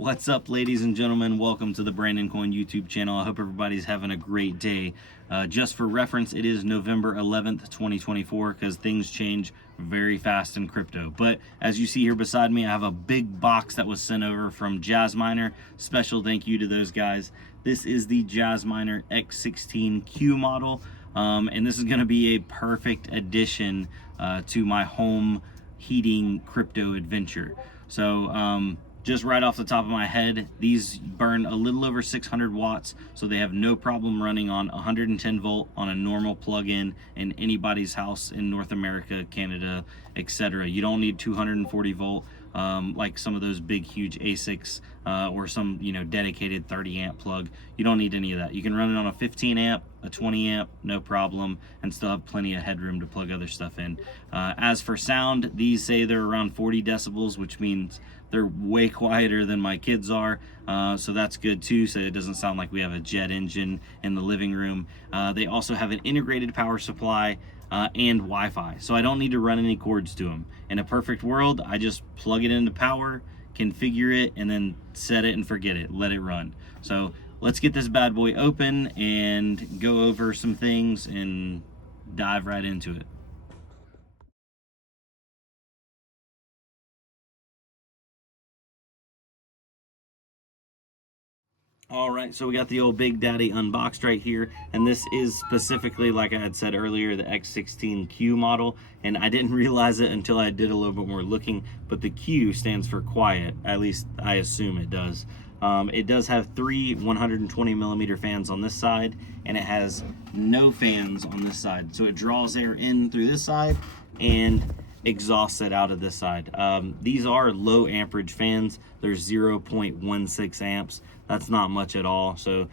What's up, ladies and gentlemen? Welcome to the Brandon Coin YouTube channel. I hope everybody's having a great day. Just for reference, it is November 11th, 2024, because things change very fast in crypto. But as you see here beside me, I have a big box that was sent over from Jasminer. Special thank you to those guys. This is the Jasminer X16-Q model, and this is going to be a perfect addition to my home heating crypto adventure. So, just right off the top of my head, these burn a little over 600 watts, so they have no problem running on 110 volt on a normal plug-in in anybody's house in North America, Canada, etc. You don't need 240 volt like some of those big, huge ASICs or some dedicated 30 amp plug. You don't need any of that. You can run it on a 15 amp, a 20 amp, no problem, and still have plenty of headroom to plug other stuff in. As for sound, these say they're around 40 decibels, which means they're way quieter than my kids are, so that's good too, so it doesn't sound like we have a jet engine in the living room. They also have an integrated power supply and Wi-Fi, so I don't need to run any cords to them. In a perfect world, I just plug it into power, configure it, and then set it and forget it, let it run. So let's get this bad boy open and go over some things and dive right into it. All right, so we got the old Big Daddy unboxed right here, and this is specifically, like I had said earlier, the X16-Q model, and I didn't realize it until I did a little bit more looking, but the Q stands for quiet, at least I assume it does. It does have three 120 millimeter fans on this side, and it has no fans on this side, so it draws air in through this side and exhausts it out of this side. These are low amperage fans. They're 0.16 amps. That's not much at all, so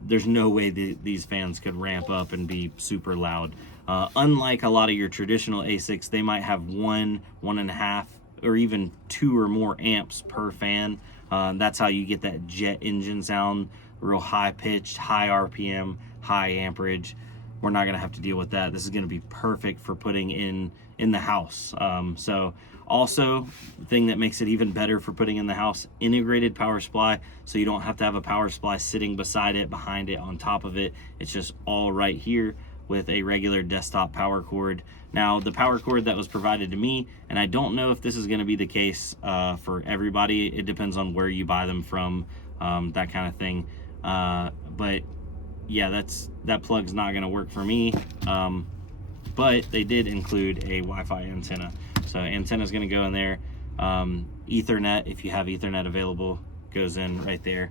there's no way these fans could ramp up and be super loud. Unlike a lot of your traditional ASICs, they might have 1.5 or even 2 or more amps per fan. That's how you get that jet engine sound, real high pitched, high RPM, high amperage. We're not gonna have to deal with that. This is gonna be perfect for putting in the house. So also, the thing that makes it even better for putting in the house, integrated power supply, so you don't have to have a power supply sitting beside it, behind it, on top of it. It's just all right here with a regular desktop power cord. Now, the power cord that was provided to me, and I don't know if this is gonna be the case for everybody. It depends on where you buy them from, that kind of thing. But yeah, that plug's not gonna work for me. But they did include a Wi-Fi antenna. So antenna is going to go in there. Ethernet, if you have Ethernet available, goes in right there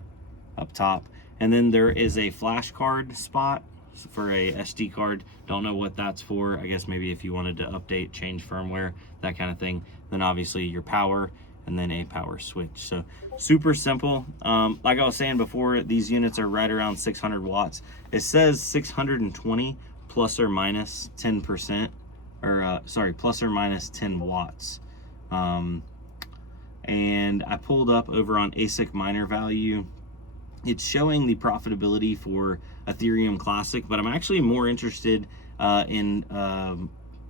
up top. And then there is a flash card spot for a SD card. Don't know what that's for. I guess maybe if you wanted to update, change firmware, that kind of thing. Then obviously your power, and then a power switch. So super simple. Like I was saying before, these units are right around 600 watts. It says 620 plus or minus 10%, or sorry, plus or minus 10 watts. And I pulled up over on ASIC miner value. It's showing the profitability for Ethereum Classic, but I'm actually more interested in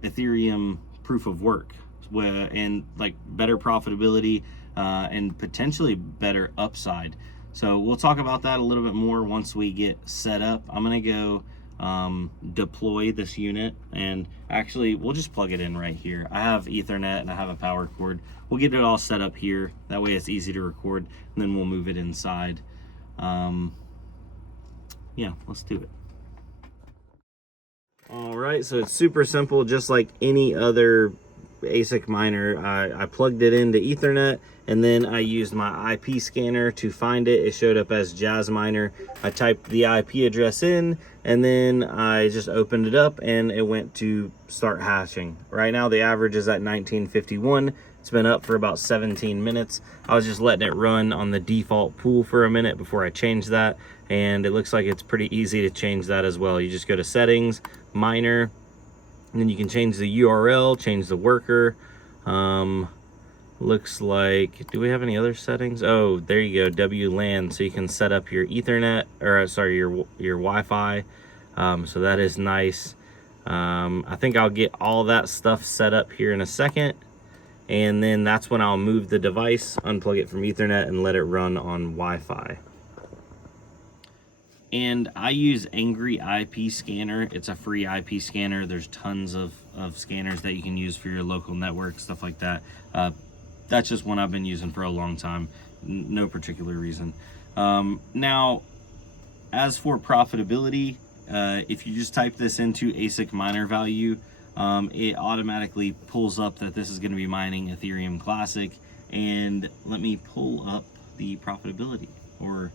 Ethereum proof of work, and like better profitability and potentially better upside. So we'll talk about that a little bit more once we get set up. I'm gonna go deploy this unit, and actually we'll just plug it in right here. I have Ethernet and I have a power cord. We'll get it all set up here, that way it's easy to record, and then we'll move it inside. Yeah, let's do it. All right, so it's super simple, just like any other ASIC miner. I plugged it into Ethernet, and then I used my IP scanner to find it. It showed up as Jasminer. I typed the IP address in, and then I just opened it up and it went to start hashing. Right now the average is at 1951. It's been up for about 17 minutes. I was just letting it run on the default pool for a minute before I changed that, and it looks like it's pretty easy to change that as well. You just go to settings, miner, and then you can change the URL, change the worker. Looks like, do we have any other settings? Oh, there you go, WLAN. So you can set up your Ethernet, or sorry, your Wi-Fi. So that is nice. I think I'll get all that stuff set up here in a second, and then that's when I'll move the device, unplug it from Ethernet, and let it run on Wi-Fi. And I use Angry IP Scanner. It's a free IP scanner. There's tons of scanners that you can use for your local network, stuff like that. That's just one I've been using for a long time. No particular reason. Now, as for profitability, if you just type this into ASIC miner value, it automatically pulls up that this is going to be mining Ethereum Classic. And let me pull up the profitability, or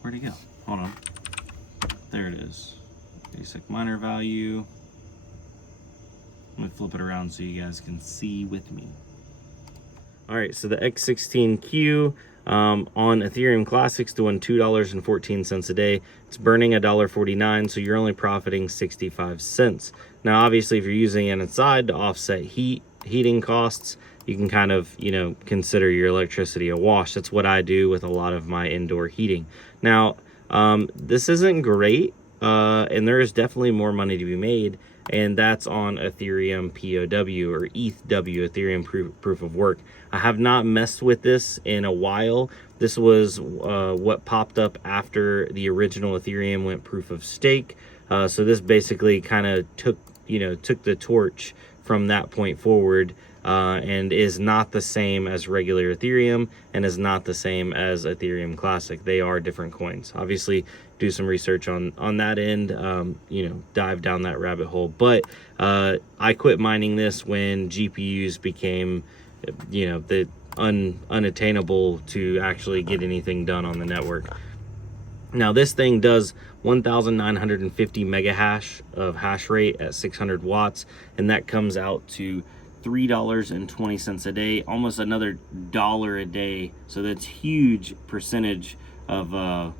where'd it go? Hold on. There it is. Basic miner value. Let me flip it around so you guys can see with me. All right, so the X16Q on Ethereum Classic's doing $2.14 a day. It's burning $1.49, so you're only profiting 65 cents. Now, obviously, if you're using it inside to offset heating costs, you can kind of, consider your electricity a wash. That's what I do with a lot of my indoor heating. Now, this isn't great, and there is definitely more money to be made, and that's on Ethereum POW, or ETHW, Ethereum Proof of Work. I have not messed with this in a while. This was what popped up after the original Ethereum went proof of stake. So this basically kind of took the torch from that point forward, and is not the same as regular Ethereum, and is not the same as Ethereum Classic. They are different coins. Obviously, do some research on that end, dive down that rabbit hole. But I quit mining this when GPUs became, the unattainable to actually get anything done on the network. Now, this thing does 1,950 mega hash of hash rate at 600 watts, and that comes out to $3.20 a day, almost another $1 a day. So that's huge percentage of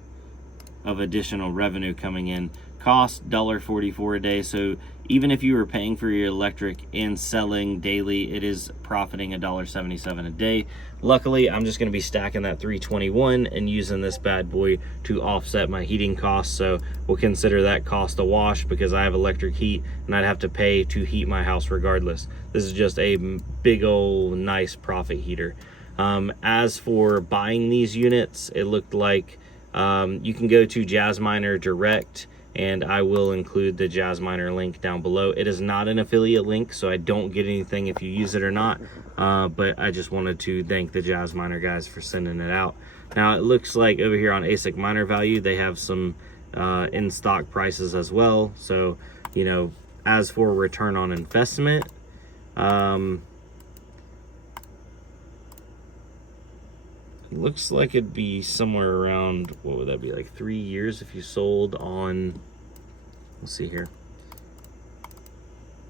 additional revenue coming in. Cost $1.44 a day. So even if you were paying for your electric and selling daily, it is profiting $1.77 a day. Luckily, I'm just going to be stacking that 321 and using this bad boy to offset my heating costs. So we'll consider that cost a wash, because I have electric heat and I'd have to pay to heat my house regardless. This is just a big old nice profit heater. As for buying these units, it looked like you can go to Jasminer direct, and I will include the Jasminer link down below. It is not an affiliate link, so I don't get anything if you use it or not, but I just wanted to thank the Jasminer guys for sending it out. Now, it looks like over here on ASIC miner value, they have some in stock prices as well. So, as for return on investment, it looks like it'd be somewhere around, what would that be, like 3 years if you sold on, let's see here,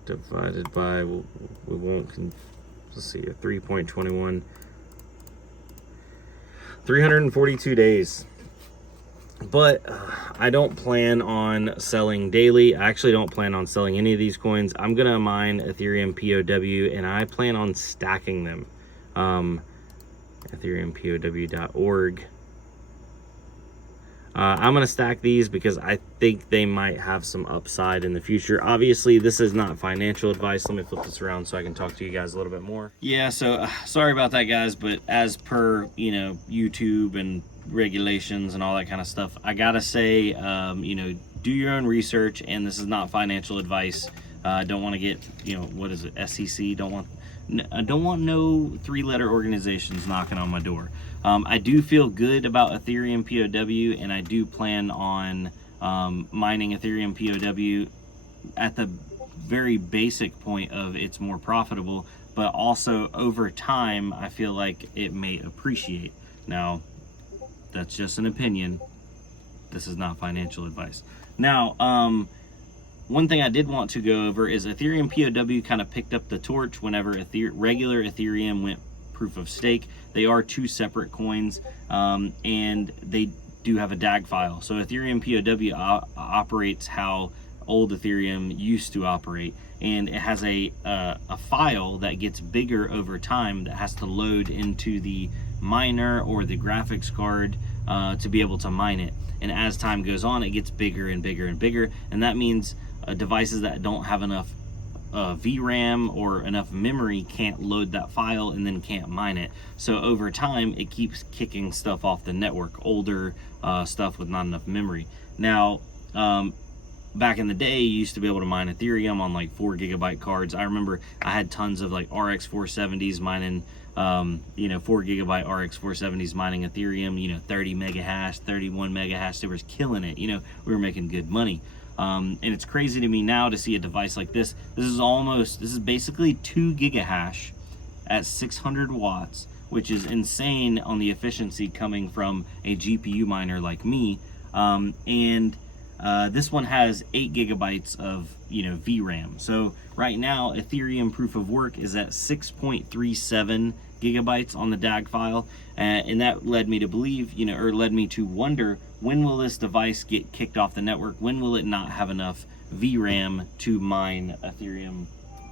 divided by, let's see, a 3.21, 342 days. But I don't plan on selling daily. I actually don't plan on selling any of these coins. I'm going to mine Ethereum POW, and I plan on stacking them. EthereumPOW.org. I'm going to stack these because I think they might have some upside in the future. Obviously, this is not financial advice. Let me flip this around so I can talk to you guys a little bit more. Yeah, so sorry about that, guys, but as per, YouTube and regulations and all that kind of stuff, I got to say, do your own research, and this is not financial advice. I don't want to get, what is it, SEC, I don't want no three-letter organizations knocking on my door. I do feel good about Ethereum POW, and I do plan on mining Ethereum POW at the very basic point of it's more profitable, but also over time, I feel like it may appreciate. Now, that's just an opinion. This is not financial advice. Now, one thing I did want to go over is Ethereum POW kind of picked up the torch whenever regular Ethereum went proof of stake. They are two separate coins, and they do have a DAG file. So Ethereum POW operates how old Ethereum used to operate, and it has a file that gets bigger over time that has to load into the miner or the graphics card to be able to mine it. And as time goes on, it gets bigger and bigger and bigger, and that means devices that don't have enough VRAM or enough memory can't load that file and then can't mine it. So over time, it keeps kicking stuff off the network, older stuff with not enough memory. Now, back in the day, you used to be able to mine Ethereum on like 4 GB cards. I remember I had tons of like RX 470s mining, 4 GB RX 470s mining Ethereum, 30 mega hash, 31 mega hash. They were killing it. We were making good money. And it's crazy to me now to see a device like this. This is basically 2 gigahash at 600 watts, which is insane on the efficiency coming from a GPU miner like me. This one has 8 gigabytes of VRAM. So right now, Ethereum proof of work is at 6.37 gigabytes on the DAG file, and that led me to believe, or led me to wonder, when will this device get kicked off the network? When will it not have enough VRAM to mine Ethereum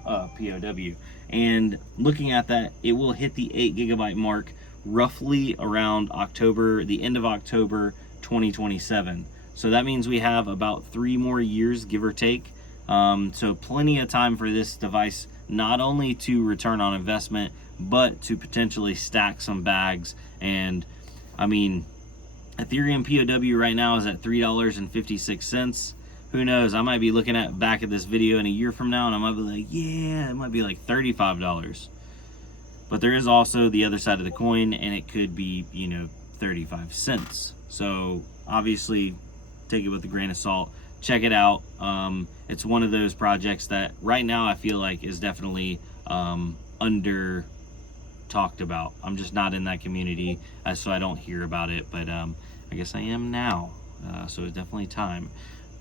POW? And looking at that, it will hit the 8 gigabyte mark roughly around the end of October 2027. So that means we have about 3 more years, give or take. So plenty of time for this device, not only to return on investment, but to potentially stack some bags. And I mean, Ethereum POW right now is at $3.56. Who knows? I might be looking back at this video in a year from now, and I might be like, yeah, it might be like $35. But there is also the other side of the coin, and it could be, 35 cents. So obviously, take it with a grain of salt. Check it out. It's one of those projects that right now I feel like is definitely under talked about. I'm just not in that community, so I don't hear about it, but I guess I am now. So it's definitely time.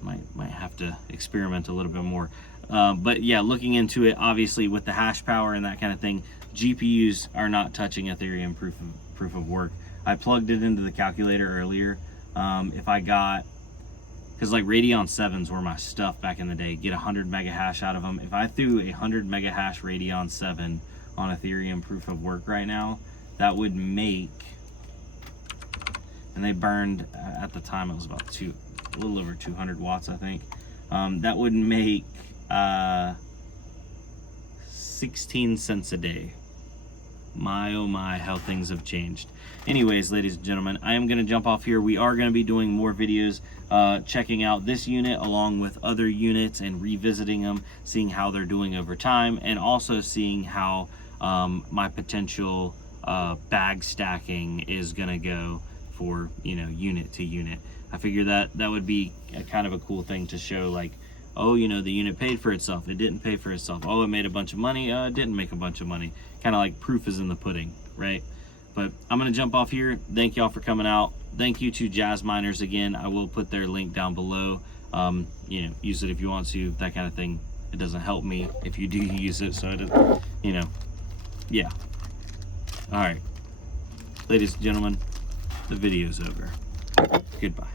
Might have to experiment a little bit more. But yeah, looking into it, obviously with the hash power and that kind of thing, GPUs are not touching Ethereum proof of work. I plugged it into the calculator earlier. If I got, because like Radeon 7s were my stuff back in the day, get 100 mega hash out of them. If I threw a 100 mega hash Radeon 7 on Ethereum proof of work right now, that would make, and they burned at the time, it was about a little over 200 watts, I think. That would make 16 cents a day. My oh my, how things have changed. Anyways, ladies and gentlemen, I am going to jump off here. We are going to be doing more videos checking out this unit along with other units and revisiting them, seeing how they're doing over time, and also seeing how my potential bag stacking is going to go for unit to unit. I figure that would be a kind of a cool thing to show, like, oh, the unit paid for itself, it didn't pay for itself, oh, it made a bunch of money, it didn't make a bunch of money. Kind of like proof is in the pudding, right? But I'm going to jump off here. Thank y'all for coming out. Thank you to Jasminers again. I will put their link down below. Use it if you want to, that kind of thing. It doesn't help me if you do use it, so yeah. All right, ladies and gentlemen, the video's over. Goodbye.